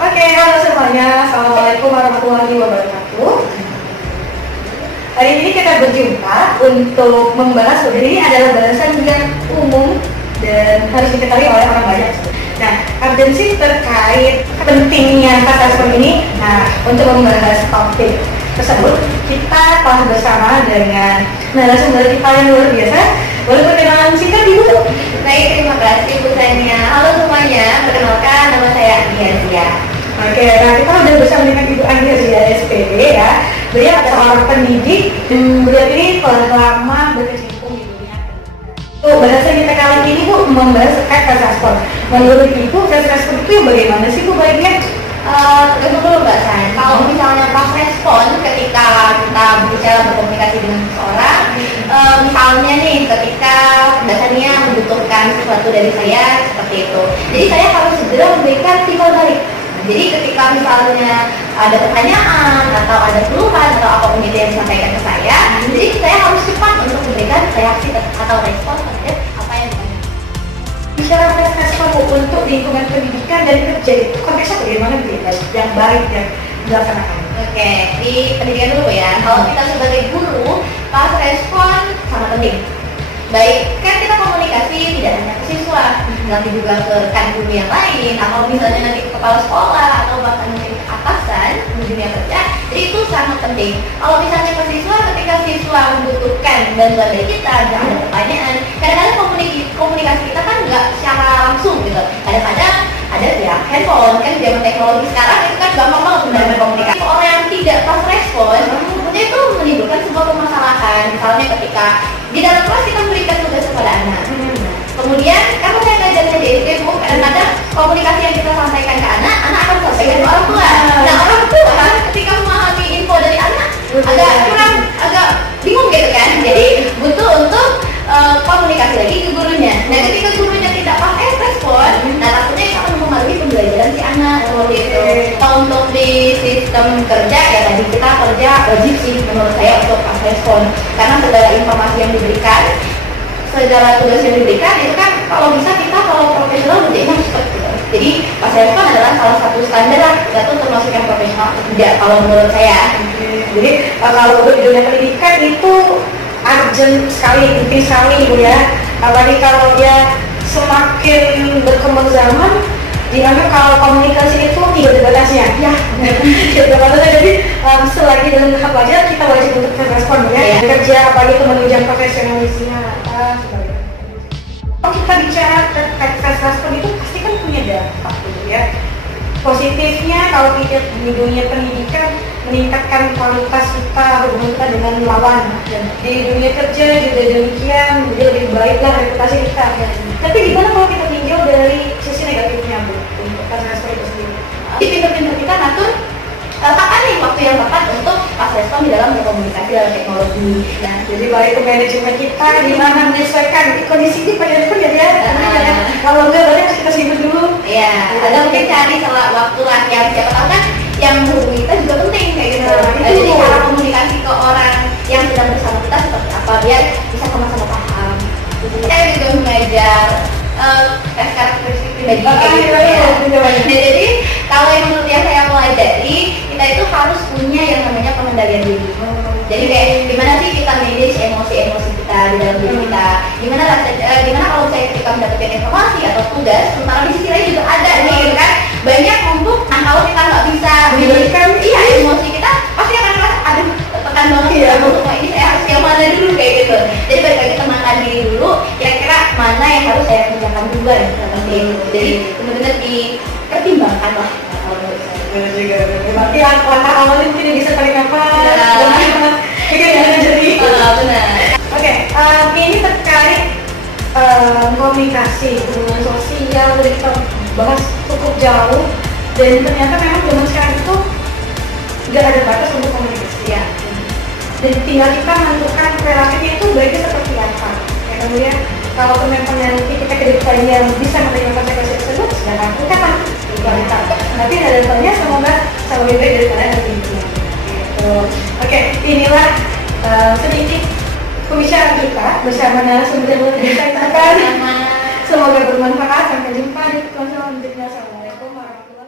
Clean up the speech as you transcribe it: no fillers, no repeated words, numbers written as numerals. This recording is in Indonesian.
Oke, halo semuanya. Assalamualaikum warahmatullahi wabarakatuh. Hari ini kita berjumpa untuk membahas ini adalah bahasan yang umum dan harus diketahui oleh orang banyak. Nah, urgensi terkait pentingnya kata respon ini. Nah, untuk membahas topik tersebut, kita telah bersama dengan narasumber kita yang luar biasa. Boleh perkenalan singkat dulu? Baik, terima kasih Bu Tania. Halo semuanya, perkenalkan nama saya Ania. Oke, nah kita udah bersama dengan Ibu Ania SPD ya. Beliau adalah seorang pendidik. Beliau ini telah lama berkecimpung di dunia pendidikan. Bahasa kita kali ini Bu membahas terkait kata respon. Menurut Ibu, kata respon itu bagaimana sih Bu baiknya? Tergantung dulu Mbak San. Kalau misalnya pas respon ketika kita berbicara berkomunikasi dengan seseorang, misalnya nih ketika Mbak Tania membutuhkan sesuatu dari saya seperti itu, jadi saya harus segera memberikan timbal balik. Jadi ketika misalnya ada pertanyaan atau ada keluhan atau apapun itu yang disampaikan ke saya, jadi saya harus cepat untuk memberikan reaksi atau respon terhadap apa yang disampaikan. Bicara respon untuk lingkungan pendidikan dan kerja, konteksnya bagaimana Bu? Yang baik yang dilaksanakan. Oke, di pendidikan dulu ya. Kalau kita sebagai guru, pas respon sangat penting. Baik, kan kita komunikasi tidak hanya ke siswa, nanti juga ke rekan guru yang lain, atau misalnya nanti ke kepala sekolah, atau bahkan mungkin ke atasan di dunia kerja. Jadi itu sangat penting. Kalau misalnya ke siswa, ketika siswa membutuhkan bantuan dari kita, ada pertanyaan, kadang-kadang komunikasi kita kan nggak secara langsung gitu. Kadang-kadang ada via handphone, kan zaman teknologi sekarang itu kan gampang banget sebenarnya komunikasi. Orang yang tidak pas respon, itu menimbulkan sebuah permasalahan. Misalnya ketika di dalam kelas kita memberikan tugas kepada anak. Kemudian karena saya ngajarnya di Facebook, kadang-kadang komunikasi yang kita sampaikan ke anak akan sampaikan ke orang tua. Nah, orang tua ketika memahami info dari anak agak bingung gitu kan. Jadi butuh untuk komunikasi lagi ke gurunya. Nah, ketika gurunya tidak pakai respon, nah takutnya itu akan mempengaruhi pembelajaran si anak seperti itu. Kalau untuk di sistem kerja ya tadi kita kerja wajib sih menurut saya untuk pas respon, karena segala informasi yang diberikan, segala tugas yang diberikan itu kan kalau bisa kita kalau profesional menjadi cepat gitu. Jadi pas respon adalah salah satu standar lah, kita tuh termasuk yang profesional atau tidak kalau menurut saya. Jadi kalau untuk di dunia pendidikan itu urgent sekali, penting sekali Bu ya. Apalagi kalau dia semakin berkembang zaman, dianggap kalau komunikasi itu tidak ada batasnya. Ya, tidak ada batasnya. Jadi selagi dalam tahap wajar kita wajib untuk merespon ya. Kerja apalagi itu menunjang profesionalisme apa sebagainya. Kalau kita bicara terkait respon itu pasti kan punya dampak gitu ya. Positifnya kalau kita di dunia pendidikan meningkatkan kualitas kita hubungan kita dengan lawan, dan di dunia kerja juga demikian, jadi lebih baiklah reputasi kita. Tapi gimana kalau kita tinjau dari sisi negatifnya Bu untuk respon itu sendiri? Jadi pinter-pinter kita ngatur kapan nih waktu yang tepat untuk pas respon di dalam berkomunikasi dalam teknologi. Nah, jadi balik ke manajemen kita gimana menyesuaikan kondisi ini pada respon ya dia. Kalau enggak boleh kita sibuk dulu. Iya, ada mungkin cari salah waktu lah yang siapa tahu kan yang menghubungi kita juga penting kayak gitu. Jadi cara komunikasi ke orang yang sedang bersama kita seperti apa biar bisa sama-sama paham. Saya juga mengajar tes karakteristik pribadi kayak gitu ya. Nah, jadi kalau yang menurut yang saya pelajari, kita itu harus punya yang namanya pengendalian diri. Jadi kayak gimana sih kita manage emosi-emosi kita di dalam diri kita. Gimana kalau saya ketika mendapatkan informasi atau tugas, sementara di sisi lain juga ada nih gitu kan. Banyak untuk kalau kita nggak bisa mengendalikan emosi kita, pasti akan merasa aduh tekan banget ya untuk ini saya harus yang mana dulu kayak gitu. Jadi balik lagi tenangkan diri dulu, kira-kira mana yang harus saya kerjakan duluan seperti itu. Jadi benar-benar dipertimbangkan lah. Berarti langkah awalnya mungkin bisa tarik nafas. Benar. Oke, ini terkait komunikasi, hubungan sosial, tadi kita bahas cukup jauh, dan ternyata memang zaman sekarang itu nggak ada batas untuk komunikasi ya. Dan tinggal kita menentukan relasinya itu baiknya seperti apa. Ya, kemudian kalau memang nanti kita ke depannya bisa menerima konsekuensi tersebut, sedangkan kita kan tapi harapannya semoga sama lebih baik daripada yang sebelumnya. Oke, inilah sedikit pembicaraan kita bersama narasumber yang kita. Semoga bermanfaat. Sampai jumpa di konsul selanjutnya. Assalamualaikum warahmatullahi wabarakatuh.